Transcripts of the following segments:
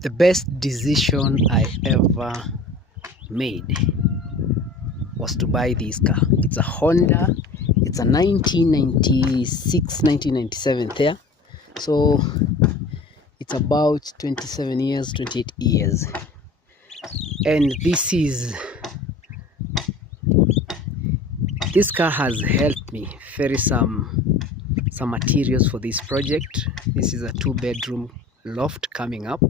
The best decision I ever made was to buy this car. It's a Honda. It's a 1996, 1997 there. So it's about 27 years, 28 years. And this car has helped me ferry some materials for this project. This is a 2-bedroom loft coming up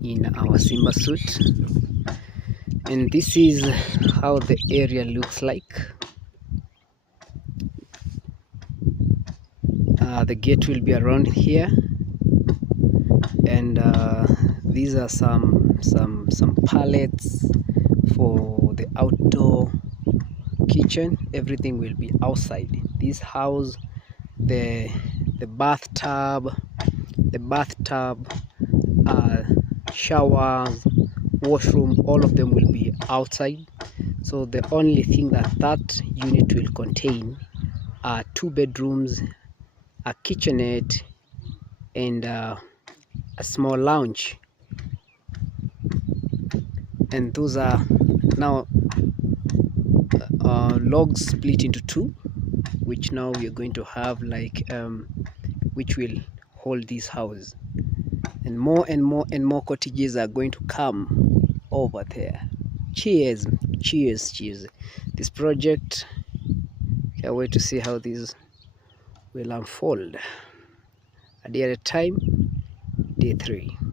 in our Simba suite, and this is how the area looks like. The gate will be around here, and these are some pallets for the outdoor kitchen. Everything will be outside this house. The bathtub, showers, washroom, all of them will be outside. So the only thing that unit will contain are 2 bedrooms, a kitchenette, and a small lounge. And those are now logs split into 2, which now we are going to have like which will hold this house. And more and more cottages are going to come over there. Cheers. This project, can't wait to see how this will unfold. A day at a time, day 3.